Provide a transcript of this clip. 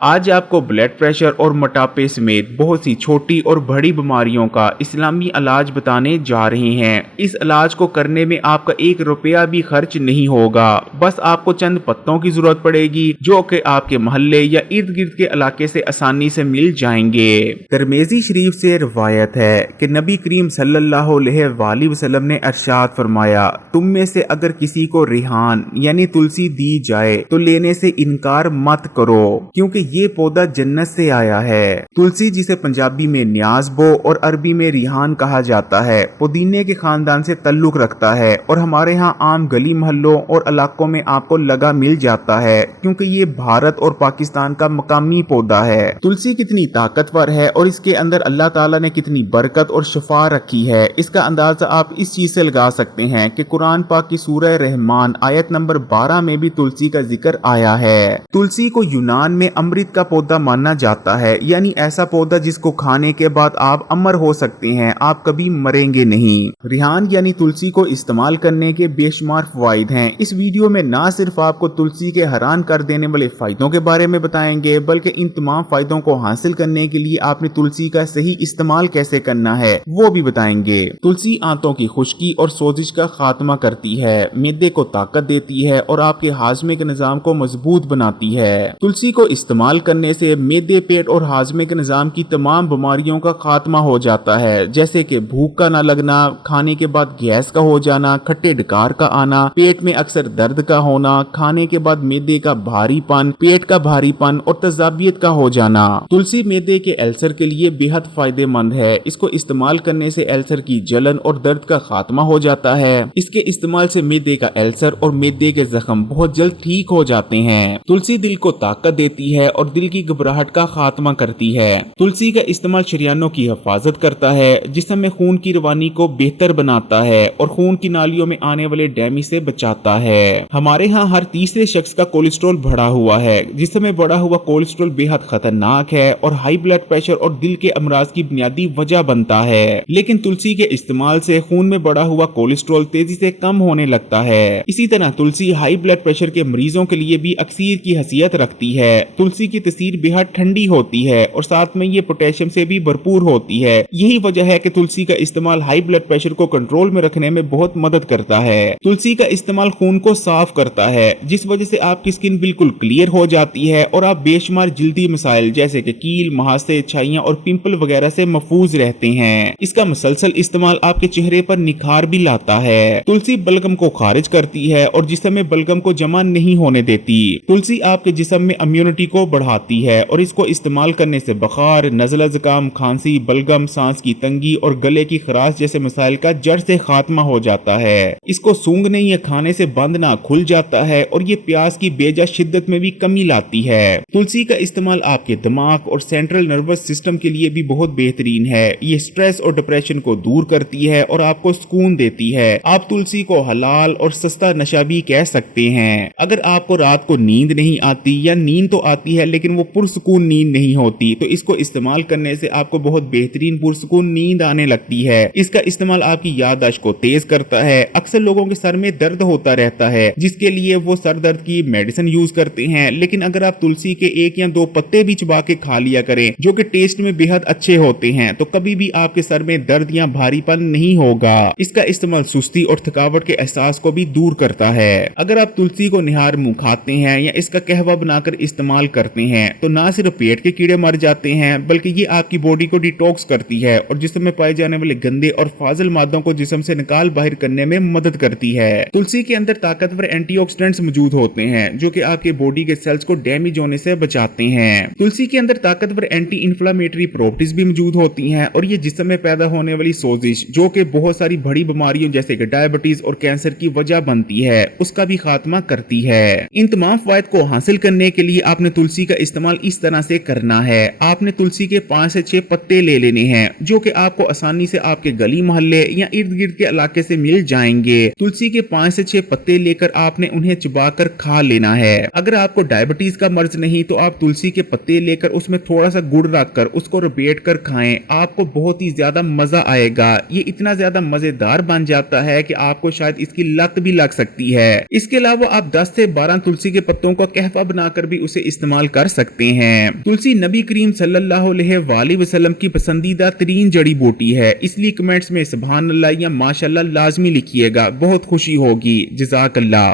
आज आपको blood pressure और मोटापे समेत बहुत सी छोटी और बड़ी बीमारियों का इस्लामी इलाज बताने जा रहे हैं। इस इलाज को करने में आपका 1 रुपया भी खर्च नहीं होगा। बस आपको चंद पत्तों की जरूरत पड़ेगी जो कि आपके मोहल्ले या इर्द गिर्द के इलाके से आसानी से मिल जाएंगे। तिरमिज़ी शरीफ से रिवायत है कि नबी करीम सल्लल्लाहु अलैहि वसल्लम ने इरशाद फरमाया, तुम में से अगर किसी को रिहान यानी तुलसी दी जाए तो लेने से इनकार मत करो, क्योंकि ये पौधा जन्नत से आया है। तुलसी, जिसे पंजाबी में न्याज़बो और अरबी में रिहान कहा जाता है, पुदीने के खानदान से ताल्लुक रखता है और हमारे यहाँ आम गली मोहल्लों और इलाकों में आपको लगा मिल जाता है, क्योंकि ये भारत और पाकिस्तान का मकामी पौधा है। तुलसी कितनी ताकतवर है और इसके अंदर अल्लाह ताला ने कितनी बरकत और शफा रखी है, इसका अंदाजा आप इस चीज से लगा सकते हैं कि कुरान पाक की सूरह रहमान आयत नंबर 12 में भी तुलसी का जिक्र आया है। तुलसी को यूनान में अमृत का पौधा माना जाता है, यानी ऐसा पौधा जिसको खाने के बाद आप अमर हो सकते हैं, आप कभी मरेंगे नहीं। रिहान यानी तुलसी को इस्तेमाल करने के बेशुमार फवाइद हैं। इस वीडियो में ना सिर्फ आपको तुलसी के हैरान कर देने वाले फायदों के बारे में बताएंगे, बल्कि इन तमाम फायदों को हासिल करने के लिए आपने तुलसी का सही इस्तेमाल कैसे करना है वो भी बताएंगे। तुलसी आंतों की खुश्की और सोजिश का खात्मा करती है, मैदे को ताकत देती है और आपके हाजमे के निजाम को मजबूत बनाती है। तुलसी को इस्तेमाल करने से मैदे, पेट और हाजमे के निजाम की तमाम बीमारियों का खात्मा हो जाता है, जैसे कि भूख का ना लगना, खाने के बाद गैस का हो जाना, खट्टे डकार का आना, पेट में अक्सर दर्द का होना, खाने के बाद मैदे का भारीपन, पेट का भारीपन और तजाबियत का हो जाना। तुलसी मैदे के अल्सर के लिए बेहद फायदेमंद है। इसको इस्तेमाल करने से अल्सर की जलन और दर्द का खात्मा हो जाता है। इसके इस्तेमाल से मैदे का अल्सर और मैदे के जख्म बहुत जल्द ठीक हो जाते हैं। तुलसी दिल को ताकत देती है और दिल की घबराहट का खात्मा करती है। तुलसी का इस्तेमाल शरियानों की हिफाजत करता है, जिसम में खून की रवानी को बेहतर बनाता है और खून की नालियों में आने वाले डैमेज से बचाता है। हमारे यहाँ हर तीसरे शख्स का कोलेस्ट्रॉल बढ़ा हुआ है। जिसमें बढ़ा हुआ कोलेस्ट्रॉल बेहद खतरनाक है और हाई ब्लड प्रेशर और दिल के अमराज की बुनियादी वजह बनता है। लेकिन तुलसी के इस्तेमाल से खून में बढ़ा हुआ कोलेस्ट्रॉल तेजी से कम होने लगता है। इसी तरह तुलसी हाई ब्लड प्रेशर के मरीजों के लिए भी अक्सीर की हैसियत रखती है। तुलसी की तसीर बेहद ठंडी होती है और साथ में ये पोटेशियम से भी भरपूर होती है। यही वजह है कि तुलसी का इस्तेमाल हाई ब्लड प्रेशर को कंट्रोल में रखने में बहुत मदद करता है। तुलसी का इस्तेमाल खून को साफ करता है, जिस वजह से आपकी स्किन बिल्कुल क्लियर हो जाती है और आप बेशुमार जिल्दी मसाइल जैसे कि कील, महासे, छाइयां और पिंपल वगैरह से महफूज रहते हैं। इसका मुसलसल इस्तेमाल आपके चेहरे पर निखार भी लाता है। तुलसी बलगम को खारिज करती है और जिस्म में बलगम को जमा नहीं होने देती। तुलसी आपके जिस्म में इम्यूनिटी को बढ़ाती है और इसको इस्तेमाल करने से बुखार, नज़ला, जुकाम, खांसी, बलगम, सांस की तंगी और गले की खराश जैसे मसाइल का जड़ से खात्मा हो जाता है। इसको सूंघने या खाने से बंधना खुल जाता है और ये प्यास की बेजा शिद्दत में भी कमी लाती है। तुलसी का इस्तेमाल आपके दिमाग और सेंट्रल नर्वस सिस्टम के लिए भी बहुत बेहतरीन है। ये स्ट्रेस और डिप्रेशन को दूर करती है और आपको सुकून देती है। आप तुलसी को हलाल और सस्ता नशा भी कह सकते हैं। अगर आपको रात को नींद नहीं आती या नींद तो आती है लेकिन वो पुरसुकून नींद नहीं होती, तो इसको इस्तेमाल करने से आपको बहुत बेहतरीन पुरसुकून नींद आने लगती है। इसका इस्तेमाल आपकी याददाश्त को तेज करता है। अक्सर लोगों के सर में दर्द होता रहता है, जिसके लिए वो सर दर्द की मेडिसिन यूज करते हैं, लेकिन अगर आप तुलसी के 1 या 2 पत्ते भी चबा के खा लिया करें, जो कि टेस्ट में बेहद अच्छे होते हैं, तो कभी भी आपके सर में दर्द या भारीपन नहीं होगा। इसका इस्तेमाल सुस्ती और थकावट के एहसास को भी दूर करता है। अगर आप तुलसी को निहार मुंह खाते हैं या इसका कहवा बनाकर इस्तेमाल करते हैं, तो ना सिर्फ पेट के कीड़े मर जाते हैं, बल्कि ये आपकी बॉडी को डिटॉक्स करती है और जिस्म में पाए जाने वाले गंदे और फाजिल मादों को जिस्म से निकाल बाहर करने में मदद करती है। तुलसी के अंदर ताकतवर एंटीऑक्सीडेंट्स मौजूद होते हैं, जो कि आपके बॉडी के सेल्स को डैमेज होने से बचाते हैं। तुलसी के अंदर ताकतवर एंटी इंफ्लेमेटरी प्रॉपर्टीज भी मौजूद होती हैं और ये जिस्म में पैदा होने वाली सोजिश, जो कि बहुत सारी बड़ी बीमारियों जैसे कि डायबिटीज और कैंसर की वजह बनती है, उसका भी खात्मा करती है। इन तमाम फायद को हासिल करने के लिए आपने तुलसी का इस्तेमाल इस तरह से करना है। आपने तुलसी के 5 से 6 पत्ते ले लेने हैं, जो कि आपको आसानी से आपके गली मोहल्ले या इर्द गिर्द के इलाके से मिल जाएंगे। तुलसी के 5 से 6 पत्ते लेकर आपने उन्हें चबाकर खा लेना है। अगर आपको डायबिटीज का मर्ज नहीं तो आप तुलसी के पत्ते लेकर उसमें थोड़ा सा गुड़ रखकर उसको रपेट कर खाएं, आपको बहुत ही ज्यादा मजा आएगा। ये इतना ज्यादा मजेदार बन जाता है कि आपको शायद इसकी लत भी लग सकती है। इसके अलावा आप 10 से 12 तुलसी के पत्तों का कहवा बनाकर भी उसे इस्तेमाल कर सकते हैं। तुलसी नबी करीम सल्लल्लाहु अलैहि वसल्लम की पसंदीदा तरीन जड़ी बूटी है, इसलिए कमेंट्स में सुभान अल्लाह या माशाअल्लाह लाजमी लिखिएगा, बहुत खुशी होगी। जज़ाकल्लाह।